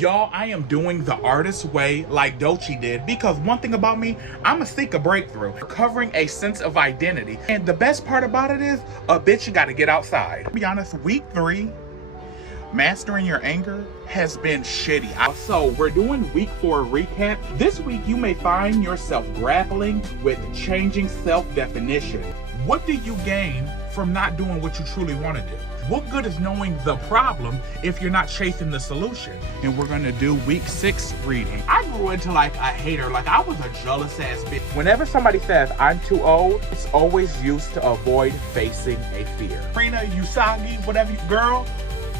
Y'all, I am doing the artist way like Dolce did, because one thing about me, I'm a seek a breakthrough, covering a sense of identity. And the best part about it is, a bitch, you gotta get outside. To be honest, week 3, mastering your anger has been shitty. So we're doing week 4 recap. This week, you may find yourself grappling with changing self-definition. What do you gain from not doing what you truly want to do? What good is knowing the problem if you're not chasing the solution? And we're gonna do week 6 reading. I grew into like a hater, like I was a jealous ass bitch. Whenever somebody says I'm too old, it's always used to avoid facing a fear. Rina, Usagi, whatever, girl,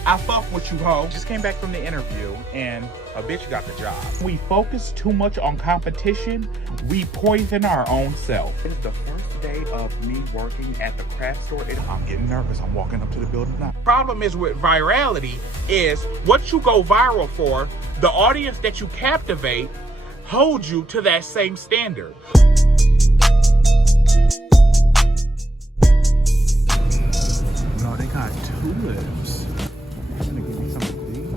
I fuck with you, ho. Just came back from the interview and a bitch got the job. We focus too much on competition, we poison our own self. It's the first day of me working at the craft store. I'm getting nervous. I'm walking up to the building now. Problem is with virality is what you go viral for, the audience that you captivate holds you to that same standard. No, they got tulips. I'm gonna give me some of these.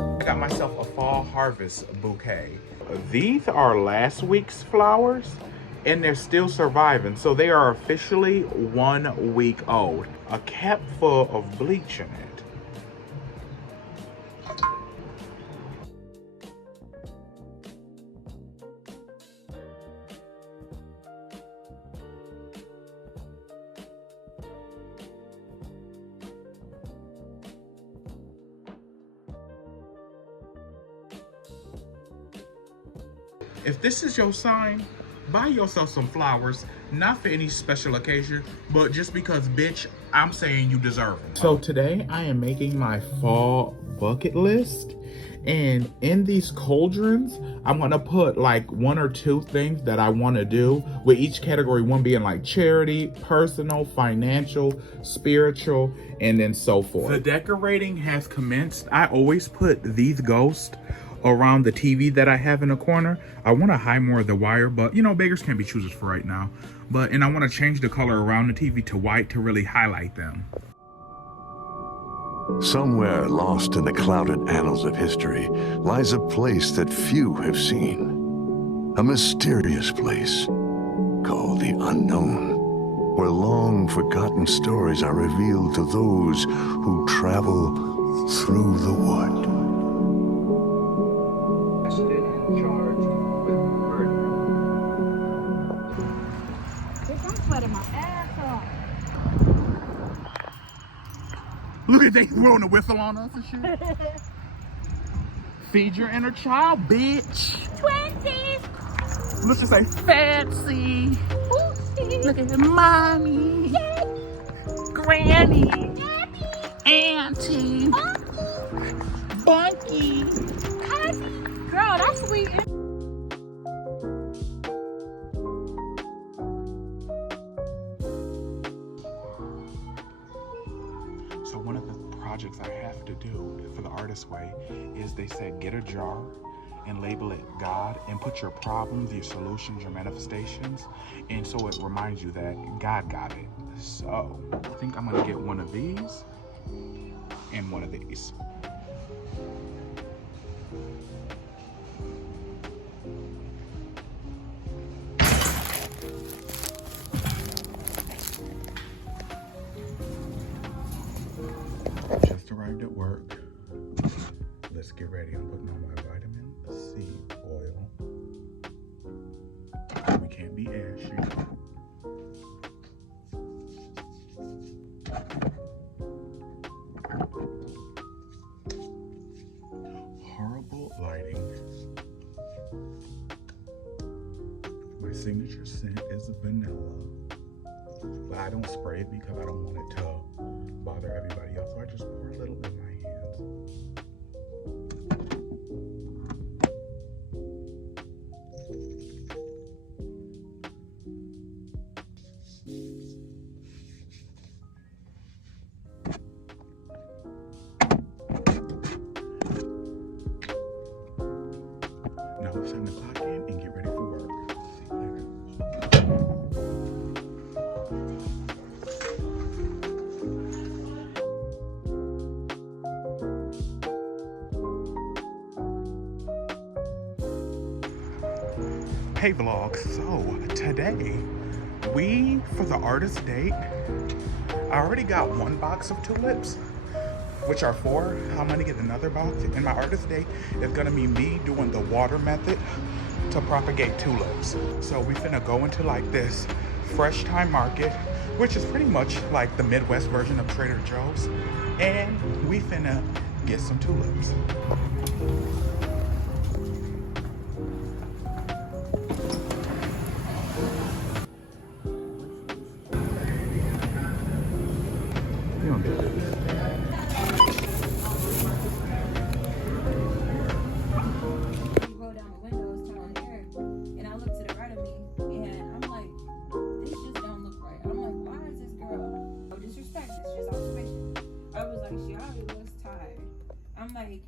I got myself a fall harvest bouquet. These are last week's flowers and they're still surviving. So they are officially 1 week old. A cap full of bleach in it. If this is your sign, buy yourself some flowers, not for any special occasion, but just because, bitch, I'm saying you deserve them. So today I am making my fall bucket list, and in these cauldrons, I'm gonna put like 1 or 2 things that I wanna do, with each category 1 being like charity, personal, financial, spiritual, and then so forth. The decorating has commenced. I always put these ghosts around the TV that I have in the corner. I want to hide more of the wire, but you know, beggars can't be choosers for right now. And I want to change the color around the TV to white to really highlight them. Somewhere lost in the clouded annals of history lies a place that few have seen. A mysterious place called the Unknown, where long forgotten stories are revealed to those who travel through the wood. Look at they blowing the whistle on us and shit. Feed your inner child, bitch. 20s. Let's just say fancy. Look at mommy. Yay. Granny. Daddy. Auntie. Uncle. Bunky. Cousin. Girl, that's sweet. So one of the projects I have to do for the artist way is they said get a jar and label it God and put your problems, your solutions, your manifestations, and so it reminds you that God got it. So I think I'm gonna get one of these and one of these. Just arrived at work. Let's get ready. I'm putting on my vitamin C oil. We can't be ashy. Horrible lighting. My signature scent is vanilla, but I don't spray it because I don't want it to bother everybody else, so I just pour a little in my hands. Now it's time to clock in and get ready for work. See you later. Hey vlog, so today for the artist date, I already got one box of tulips, which are 4. I'm gonna get another box, and my artist date is gonna be me doing the water method to propagate tulips. So we finna go into like this fresh time market, which is pretty much like the Midwest version of Trader Joe's, and we finna get some tulips. You don't do this. Roll down the windows, turn on the air, and I look to the right of me, and I'm like, this just don't look right. I'm like, why is this girl? No disrespect, it's just observation. I was like, she already looks tired. I'm like,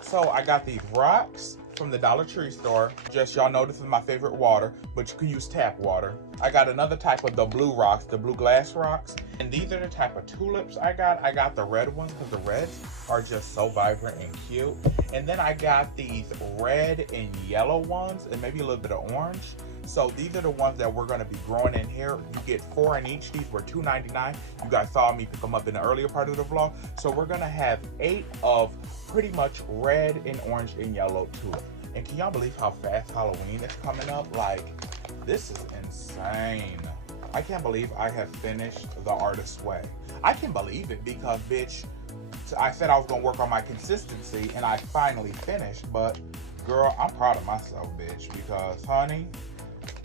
So I got these rocks from the Dollar Tree store. Just y'all know this is my favorite water, but you can use tap water. I got another type of the blue rocks, the blue glass rocks. And these are the type of tulips I got. I got the red ones because the reds are just so vibrant and cute. And then I got these red and yellow ones and maybe a little bit of orange. So these are the ones that we're gonna be growing in here. You get 4 in each. These were $2.99. You guys saw me pick them up in the earlier part of the vlog. So we're gonna have 8 of pretty much red and orange and yellow tulips. And can y'all believe how fast Halloween is coming up? Like, this is insane. I can't believe I have finished the artist's way. I can believe it because, bitch, I said I was gonna work on my consistency and I finally finished, but girl, I'm proud of myself, bitch, because honey,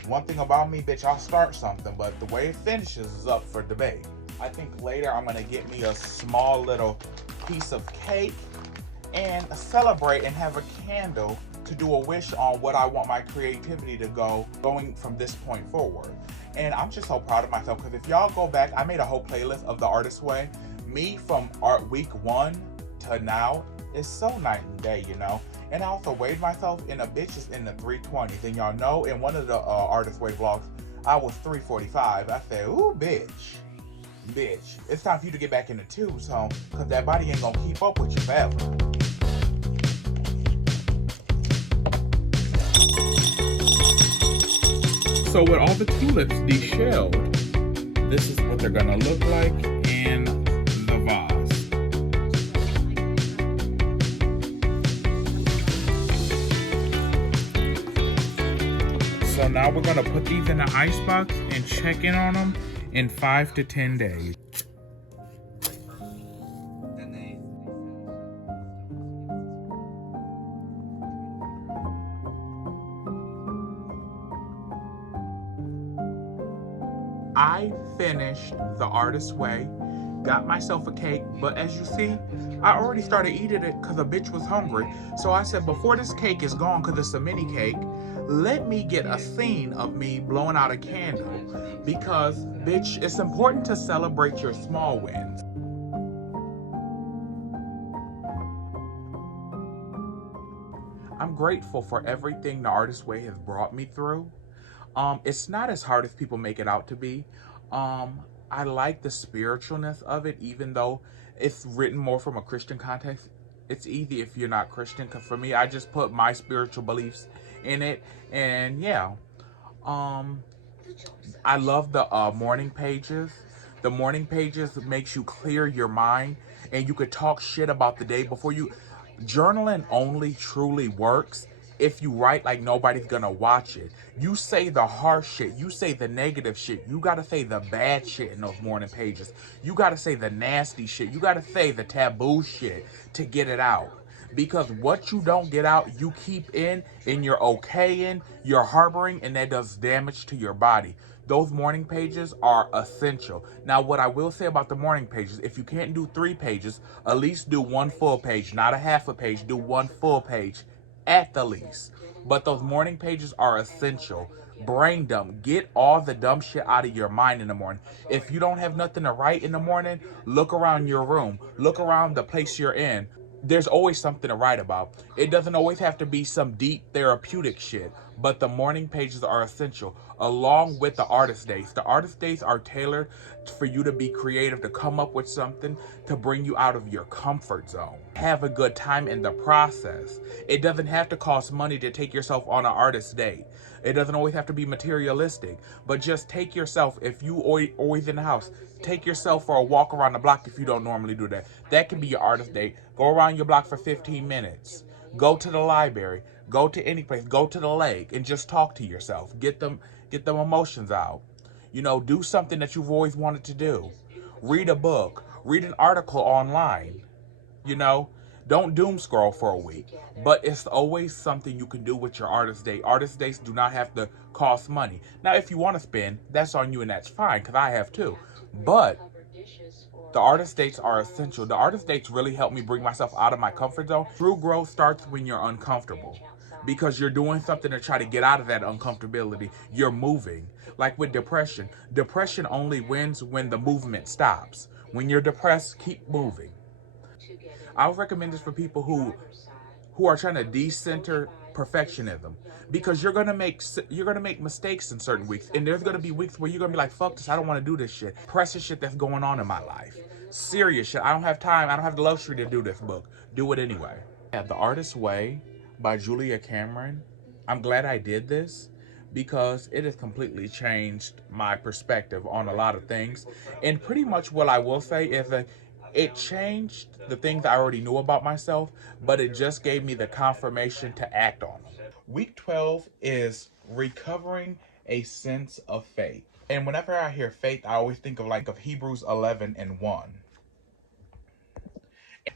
one thing about me, bitch, I'll start something, but the way it finishes is up for debate. I think later I'm gonna get me a small little piece of cake and celebrate and have a candle to do a wish on what I want my creativity to going from this point forward. And I'm just so proud of myself because if y'all go back, I made a whole playlist of the artist's way. Me from art week 1 to now is so night and day, you know. And I also weighed myself and a bitch is in the 320s. And y'all know in one of the artist way vlogs, I was 345. I said, ooh, bitch, it's time for you to get back in the tube, so, because that body ain't gonna keep up with you forever. So with all the tulips deshelled, this is what they're gonna look like in the vase. So now we're gonna put these in the icebox and check in on them in 5 to 10 days. I finished the artist's way, got myself a cake, but as you see, I already started eating it because a bitch was hungry. So I said, before this cake is gone, because it's a mini cake, let me get a scene of me blowing out a candle. Because, bitch, it's important to celebrate your small wins. I'm grateful for everything the artist's way has brought me through. It's not as hard as people make it out to be. I like the spiritualness of it, even though it's written more from a Christian context. It's easy if you're not Christian, because for me, I just put my spiritual beliefs in it, and yeah. I love the morning pages. The morning pages makes you clear your mind, and you could talk shit about the day before you. Journaling only truly works if you write like nobody's gonna watch it. You say the harsh shit, you say the negative shit, you gotta say the bad shit in those morning pages. You gotta say the nasty shit, you gotta say the taboo shit to get it out. Because what you don't get out, you keep in, and you're okaying, you're harboring, and that does damage to your body. Those morning pages are essential. Now, what I will say about the morning pages, if you can't do 3 pages, at least do 1 full page, not a half a page, do 1 full page at the least. But those morning pages are essential. Brain dump. Get all the dumb shit out of your mind in the morning. If you don't have nothing to write in the morning, look around your room. Look around the place you're in. There's always something to write about. It doesn't always have to be some deep therapeutic shit. but the morning pages are essential, along with the artist days. The artist days are tailored for you to be creative, to come up with something to bring you out of your comfort zone. Have a good time in the process. It doesn't have to cost money to take yourself on an artist date. It doesn't always have to be materialistic, but just take yourself, if you always in the house, take yourself for a walk around the block if you don't normally do that. That can be your artist date. Go around your block for 15 minutes. Go to the library. Go to any place. Go to the lake and just talk to yourself. Get them emotions out. You know, do something that you've always wanted to do. Read a book. Read an article online. You know, don't doom scroll for a week. But it's always something you can do with your artist day. Artist days do not have to cost money. Now, if you want to spend, that's on you and that's fine, because I have too. But the artist dates are essential. The artist dates really help me bring myself out of my comfort zone. True growth starts when you're uncomfortable, because you're doing something to try to get out of that uncomfortability. You're moving. Like with depression, depression only wins when the movement stops. When you're depressed, keep moving. I would recommend this for people who are trying to decenter perfectionism, because you're gonna make mistakes in certain weeks, and there's gonna be weeks where you're gonna be like, fuck this, I don't want to do this shit. Precious shit that's going on in my life, serious shit. I don't have time, I don't have the luxury to do this book. Do it anyway. Yeah, The Artist's Way by Julia Cameron. I'm glad I did this, because it has completely changed my perspective on a lot of things. And pretty much what I will say is that it changed the things I already knew about myself, but it just gave me the confirmation to act on them. Week 12 is recovering a sense of faith. And whenever I hear faith, I always think of Hebrews 11 and 1.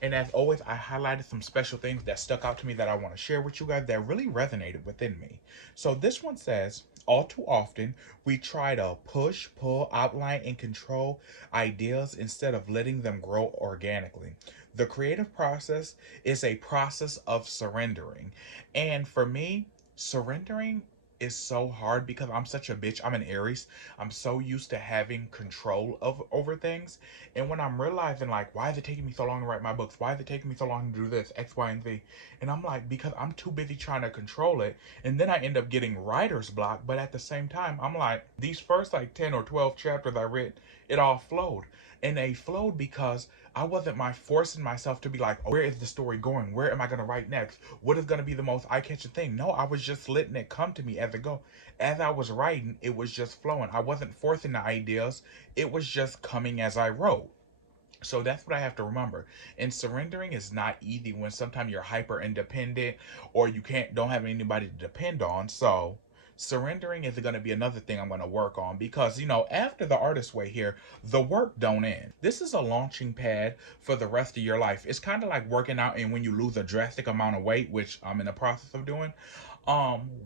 And as always, I highlighted some special things that stuck out to me that I want to share with you guys that really resonated within me. So this one says, all too often, we try to push, pull, outline, and control ideas instead of letting them grow organically. The creative process is a process of surrendering. And for me, surrendering is so hard because I'm such a bitch. I'm an Aries. I'm so used to having control over things. And when I'm realizing, like, why is it taking me so long to write my books? Why is it taking me so long to do this, X, Y, and Z? And I'm like, because I'm too busy trying to control it. And then I end up getting writer's block. But at the same time, I'm like, these first like 10 or 12 chapters I read, it all flowed. And they flowed because I wasn't forcing myself to be like, oh, where is the story going? Where am I going to write next? What is going to be the most eye-catching thing? No, I was just letting it come to me as it go. As I was writing, it was just flowing. I wasn't forcing the ideas. It was just coming as I wrote. So that's what I have to remember. And surrendering is not easy when sometimes you're hyper independent or you don't have anybody to depend on. So surrendering is going to be another thing I'm going to work on, because, you know, after The Artist's Way here, the work don't end. This is a launching pad for the rest of your life. It's kind of like working out, and when you lose a drastic amount of weight, which I'm in the process of doing,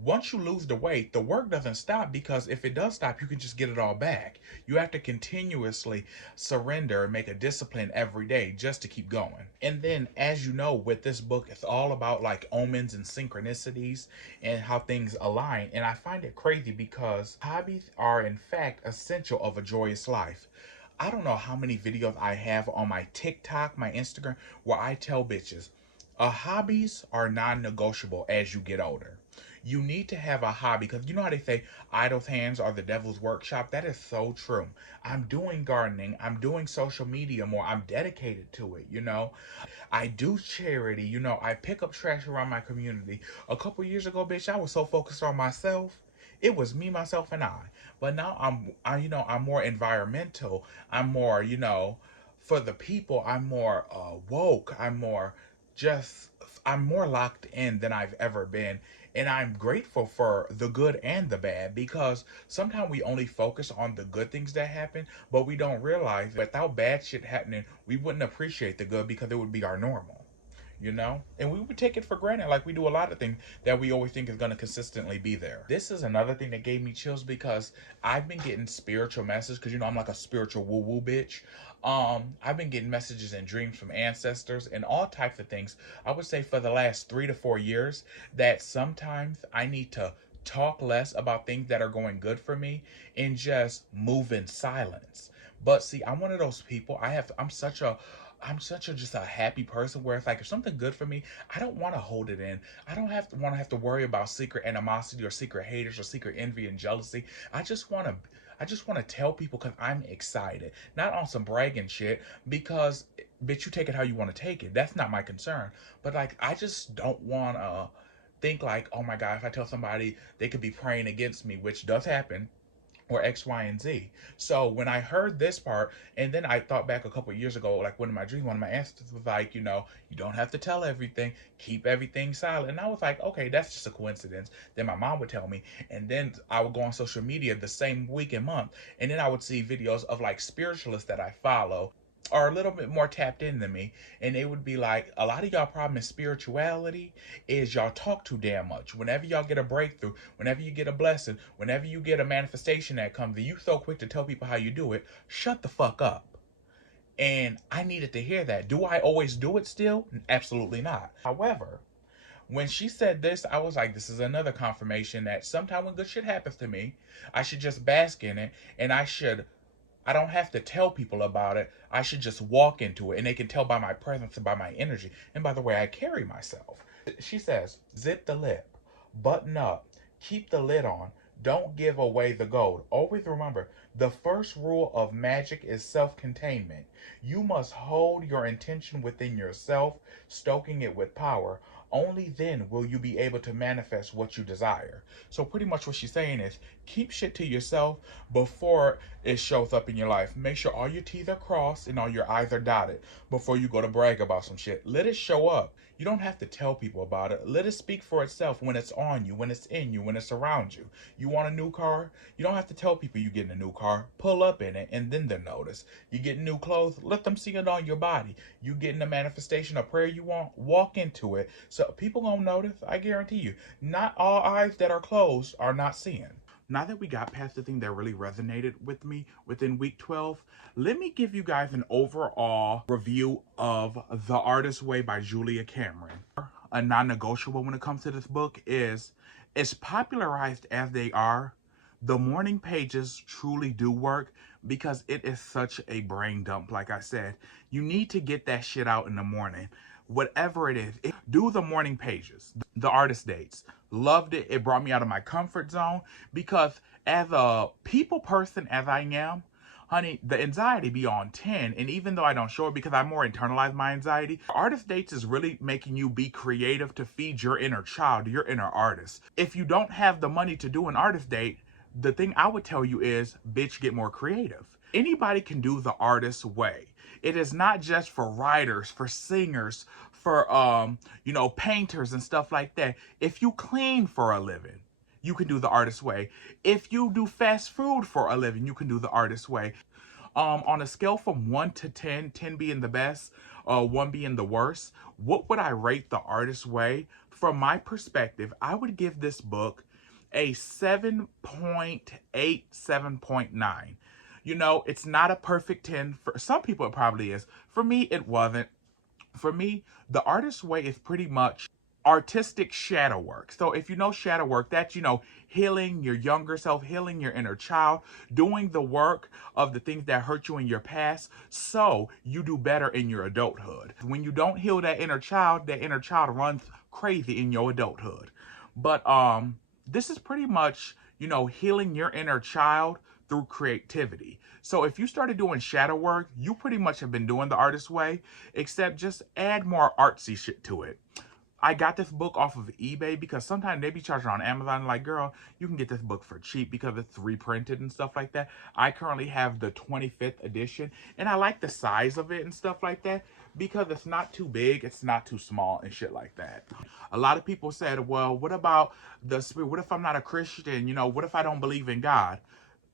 once you lose the weight, the work doesn't stop, because if it does stop, you can just get it all back. You have to continuously surrender and make a discipline every day just to keep going. And then, as you know, with this book, it's all about like omens and synchronicities and how things align. And I find it crazy because hobbies are in fact essential of a joyous life. I don't know how many videos I have on my TikTok, my Instagram, where I tell bitches, hobbies are non-negotiable as you get older. You need to have a hobby, because you know how they say idle hands are the devil's workshop? That is so true. I'm doing gardening. I'm doing social media more. I'm dedicated to it, you know. I do charity, you know. I pick up trash around my community. A couple years ago, bitch, I was so focused on myself. It was me, myself, and I. But now I'm more environmental. I'm more, for the people. I'm more woke. I'm more locked in than I've ever been. And I'm grateful for the good and the bad, because sometimes we only focus on the good things that happen, but we don't realize without bad shit happening, we wouldn't appreciate the good, because it would be our normal. And we would take it for granted, like we do a lot of things that we always think is going to consistently be there. This is another thing that gave me chills, because I've been getting spiritual messages, because I'm like a spiritual woo-woo bitch. I've been getting messages and dreams from ancestors and all types of things. I would say for the last 3 to 4 years that sometimes I need to talk less about things that are going good for me and just move in silence. But see, I'm one of those people. I'm such a I'm such a just a happy person where it's like if something good for me, I don't want to hold it in. I don't have to worry about secret animosity or secret haters or secret envy and jealousy. I just want to tell people because I'm excited, not on some bragging shit. Because bitch, you take it how you want to take it. That's not my concern. But like, I just don't want to think like, oh my god, if I tell somebody, they could be praying against me, which does happen, or X, Y, and Z. So when I heard this part, and then I thought back a couple of years ago, like one of my dreams, one of my ancestors was like, you don't have to tell everything, keep everything silent. And I was like, okay, that's just a coincidence. Then my mom would tell me, and then I would go on social media the same week and month, and then I would see videos of like spiritualists that I follow are a little bit more tapped in than me, and they would be like, a lot of y'all problem in spirituality is y'all talk too damn much. Whenever y'all get a breakthrough, whenever you get a blessing, whenever you get a manifestation that comes, and you so quick to tell people how you do it, shut the fuck up. And I needed to hear that. Do I always do it still? Absolutely not. However, when she said this, I was like, this is another confirmation that sometime when good shit happens to me, I should just bask in it, and I don't have to tell people about it. I should just walk into it, and they can tell by my presence and by my energy and by the way I carry myself. She says, zip the lip, button up, keep the lid on, don't give away the gold. Always remember, the first rule of magic is self-containment. You must hold your intention within yourself, stoking it with power. Only then will you be able to manifest what you desire. So pretty much what she's saying is keep shit to yourself before it shows up in your life. Make sure all your T's are crossed and all your I's are dotted before you go to brag about some shit. Let it show up. You don't have to tell people about it. Let it speak for itself when it's on you, when it's in you, when it's around you. You want a new car? You don't have to tell people you're getting a new car. Pull up in it and then they'll notice. You get new clothes? Let them see it on your body. You getting the manifestation of prayer you want? Walk into it. So people gonna notice, I guarantee you. Not all eyes that are closed are not seeing. Now that we got past the thing that really resonated with me within week 12, let me give you guys an overall review of The Artist's Way by Julia Cameron. A non-negotiable when it comes to this book is, as popularized as they are, the morning pages truly do work because it is such a brain dump. Like I said, you need to get that shit out in the morning. Whatever it is, do the morning pages. The artist dates. Loved it. It brought me out of my comfort zone because as a people person as I am, honey, the anxiety be on 10. And even though I don't show it because I more internalize my anxiety, artist dates is really making you be creative to feed your inner child, your inner artist. If you don't have the money to do an artist date, the thing I would tell you is, bitch, get more creative. Anybody can do the artist's way. It is not just for writers, for singers, for painters and stuff like that. If you clean for a living, you can do the artist's way. If you do fast food for a living, you can do the artist's way. On a scale from 1 to 10, 10 being the best, 1 being the worst, what would I rate the artist's way? From my perspective, I would give this book a 7.8, 7.9. It's not a perfect 10. For some people, it probably is. For me, it wasn't. For me, the artist's way is pretty much artistic shadow work. So if you know shadow work, that's, healing your younger self, healing your inner child, doing the work of the things that hurt you in your past so you do better in your adulthood. When you don't heal that inner child runs crazy in your adulthood. But this is pretty much, healing your inner child through creativity. So if you started doing shadow work, you pretty much have been doing the artist's way, except just add more artsy shit to it. I got this book off of eBay because sometimes they be charging on Amazon like, girl, you can get this book for cheap because it's reprinted and stuff like that. I currently have the 25th edition and I like the size of it and stuff like that because it's not too big, it's not too small and shit like that. A lot of people said, well, what about the spirit? What if I'm not a Christian? What if I don't believe in God?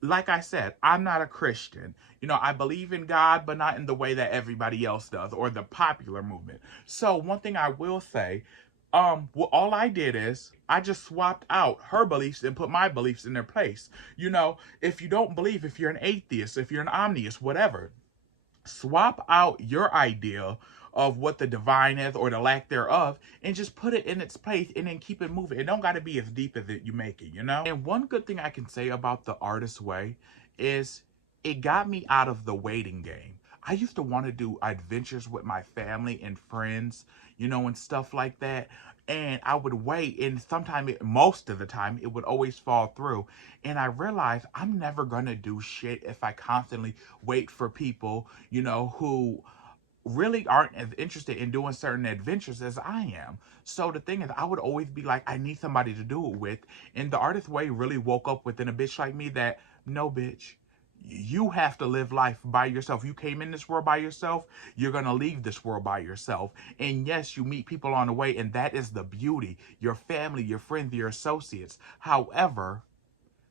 Like I said, I'm not a Christian. I believe in God, but not in the way that everybody else does or the popular movement. So one thing I will say, well, all I did is I just swapped out her beliefs and put my beliefs in their place. If you don't believe, if you're an atheist, if you're an omniist, whatever, swap out your idea of what the divine is or the lack thereof and just put it in its place and then keep it moving. It don't got to be as deep as you make it, And one good thing I can say about the artist's way is it got me out of the waiting game. I used to want to do adventures with my family and friends, you know, and stuff like that. And I would wait, and sometimes, most of the time, it would always fall through. And I realized I'm never gonna do shit if I constantly wait for people, you know, who really aren't as interested in doing certain adventures as I am. So the thing is, I would always be like, I need somebody to do it with. And the artist way really woke up within a bitch like me that, no, bitch, you have to live life by yourself. You came in this world by yourself, you're gonna leave this world by yourself. And yes, you meet people on the way, and that is the beauty. Your family, your friends, your associates. However,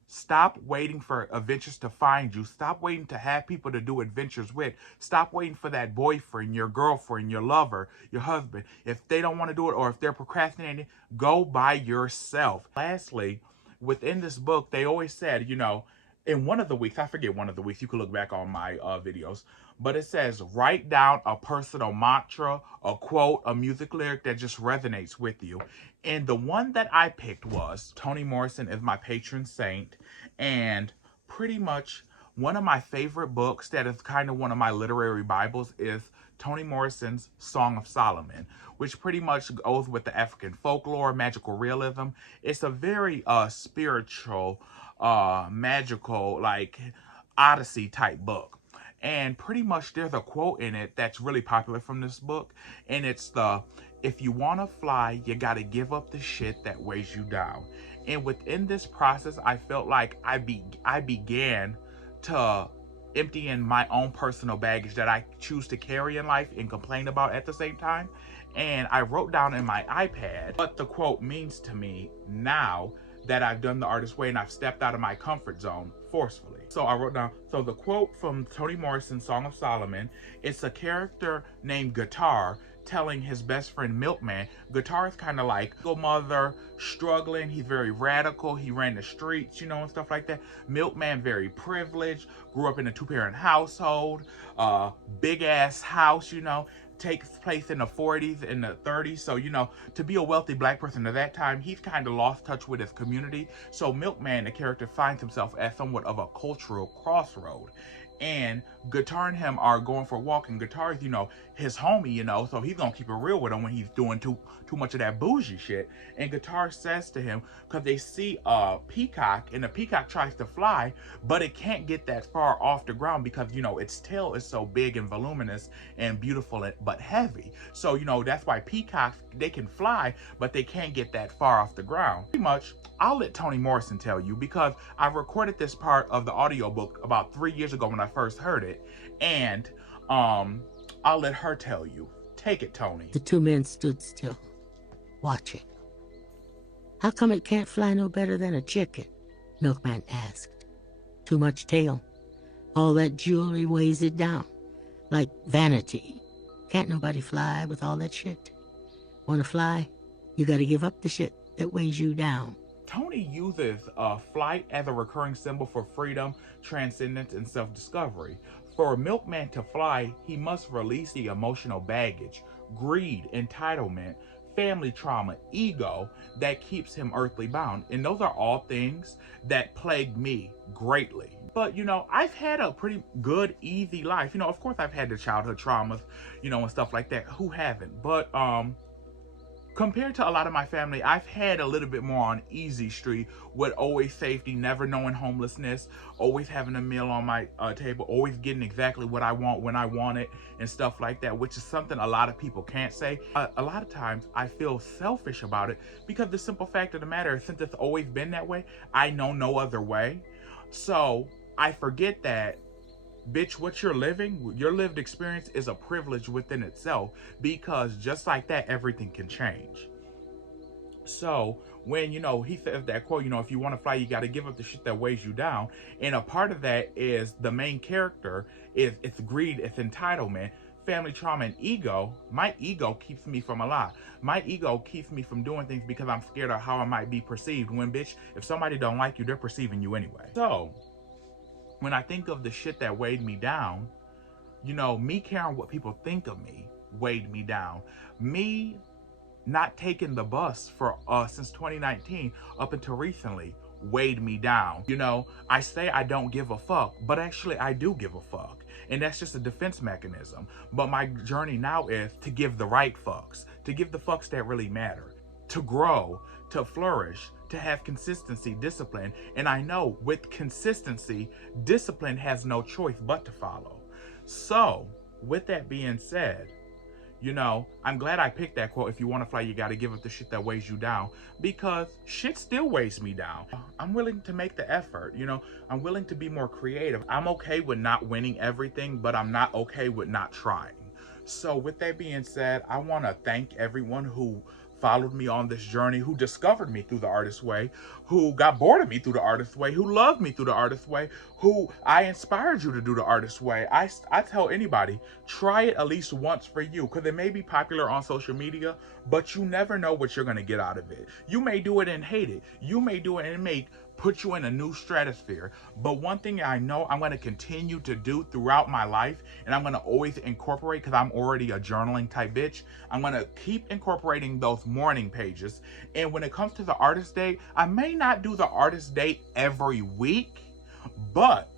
stop waiting for adventures to find you. Stop waiting to have people to do adventures with. Stop waiting for that boyfriend, your girlfriend, your lover, your husband. If they don't want to do it, or if they're procrastinating, go by yourself. Lastly, within this book, they always said, you know, in one of the weeks, I forget one of the weeks, you can look back on my videos, but it says, write down a personal mantra, a quote, a music lyric that just resonates with you. And the one that I picked was, Toni Morrison is my patron saint, and pretty much one of my favorite books that is kind of one of my literary Bibles is Toni Morrison's Song of Solomon, which pretty much goes with the African folklore, magical realism. It's a very spiritual, magical, like Odyssey type book. And pretty much there's a quote in it that's really popular from this book, and it's the, if you want to fly, you got to give up the shit that weighs you down. And within this process, I felt like I began to empty in my own personal baggage that I choose to carry in life and complain about at the same time. And I wrote down in my iPad what the quote means to me now that I've done the artist way and I've stepped out of my comfort zone forcefully. So I wrote down, so the quote from Toni Morrison's Song of Solomon, it's a character named Guitar telling his best friend Milkman. Guitar is kind of like a mother, struggling, he's very radical, he ran the streets, you know, and stuff like that. Milkman, very privileged, grew up in a two-parent household, big ass house, you know, takes place in the 40s and the 30s. So, you know, to be a wealthy black person at that time, he's kind of lost touch with his community. So Milkman, the character, finds himself at somewhat of a cultural crossroad. And Guitar and him are going for a walk, and Guitar is, you know, his homie, you know, so he's gonna keep it real with him when he's doing too much of that bougie shit. And Guitar says to him, because they see a peacock, and the peacock tries to fly, but it can't get that far off the ground because, you know, its tail is so big and voluminous and beautiful but heavy. So, you know, that's why peacocks, they can fly, but they can't get that far off the ground. Pretty much, I'll let Toni Morrison tell you, because I recorded this part of the audiobook about 3 years ago when I first heard it, and I'll let her tell you. Take it, Toni. The two men stood still, watching. How come it can't fly no better than a chicken? Milkman asked. Too much tail. All that jewelry weighs it down. Like vanity. Can't nobody fly with all that shit. Wanna fly? You gotta give up the shit that weighs you down. Toni uses flight as a recurring symbol for freedom, transcendence, and self-discovery. For a Milkman to fly, he must release the emotional baggage, greed, entitlement, family trauma, ego that keeps him earthly bound. And those are all things that plague me greatly. But, you know, I've had a pretty good, easy life. You know, of course I've had the childhood traumas, you know, and stuff like that. Who haven't? But, compared to a lot of my family, I've had a little bit more on easy street with always safety, never knowing homelessness, always having a meal on my table, always getting exactly what I want when I want it, and stuff like that, which is something a lot of people can't say. A lot of times I feel selfish about it because the simple fact of the matter is, since it's always been that way, I know no other way. So I forget that, bitch, what you're living, your lived experience is a privilege within itself, because just like that, everything can change. So when, you know, he says that quote, you know, if you want to fly, you got to give up the shit that weighs you down. And a part of that is the main character is, it's greed, it's entitlement, family trauma, and ego. My ego keeps me from a lot. My ego keeps me from doing things because I'm scared of how I might be perceived. When, bitch, if somebody don't like you, they're perceiving you anyway. So when I think of the shit that weighed me down, you know, me caring what people think of me weighed me down. Me not taking the bus for since 2019 up until recently weighed me down. You know, I say I don't give a fuck, but actually I do give a fuck. And that's just a defense mechanism. But my journey now is to give the right fucks, to give the fucks that really matter, to grow, to flourish, to have consistency, discipline. And I know with consistency, discipline has no choice but to follow. So, with that being said, you know, I'm glad I picked that quote. If you want to fly, you got to give up the shit that weighs you down, because shit still weighs me down. I'm willing to make the effort. You know, I'm willing to be more creative. I'm okay with not winning everything, but I'm not okay with not trying. So with that being said, I want to thank everyone who followed me on this journey, who discovered me through the artist way, who got bored of me through the artist way, who loved me through the artist way, who I inspired you to do the artist way. I tell anybody, try it at least once for you, because it may be popular on social media, but you never know what you're going to get out of it. You may do it and hate it. You may do it and it may put you in a new stratosphere. But one thing I know I'm going to continue to do throughout my life, and I'm going to always incorporate, because I'm already a journaling type bitch, I'm going to keep incorporating those morning pages. And when it comes to the artist day, I may not do the artist day every week, but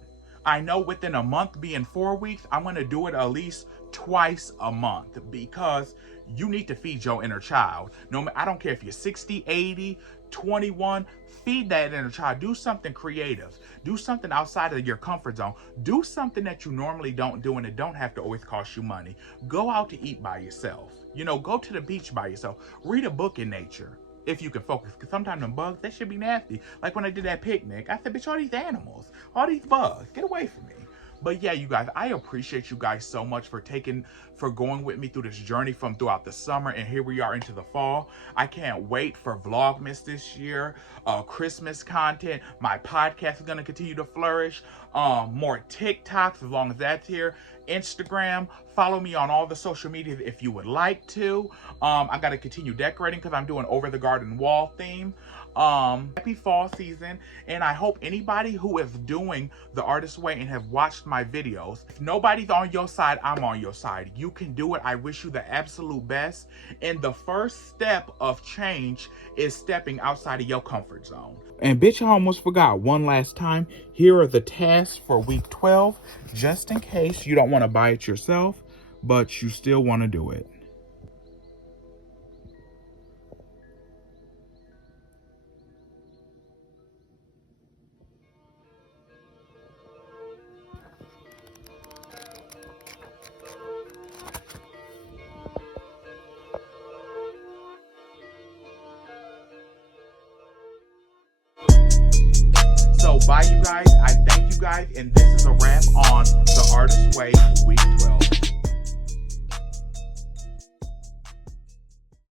I know within a month, being 4 weeks, I'm going to do it at least twice a month, because you need to feed your inner child. No, I don't care if you're 60, 80, 21, feed that inner child. Do something creative. Do something outside of your comfort zone. Do something that you normally don't do, and it don't have to always cost you money. Go out to eat by yourself. You know, go to the beach by yourself. Read a book in nature, if you can focus, because sometimes them bugs, that should be nasty. Like when I did that picnic, I said, bitch, all these animals, all these bugs, get away from me. But yeah, you guys, I appreciate you guys so much for going with me through this journey from throughout the summer, and here we are into the fall. I can't wait for Vlogmas this year, Christmas content. My podcast is going to continue to flourish. More TikToks, as long as that's here. Instagram, follow me on all the social media if you would like to. I got to continue decorating, because I'm doing over the garden wall theme. Happy fall season, and I hope anybody who is doing the artist way and have watched my videos, if nobody's on your side, I'm on your side. You can do it. I wish you the absolute best. And the first step of change is stepping outside of your comfort zone. And bitch, I almost forgot one last time. Here are the tasks for week 12, just in case you don't want to buy it yourself, but you still want to do it. So bye, you guys. I thank you guys, and this is a wrap on the Artist Way week 12.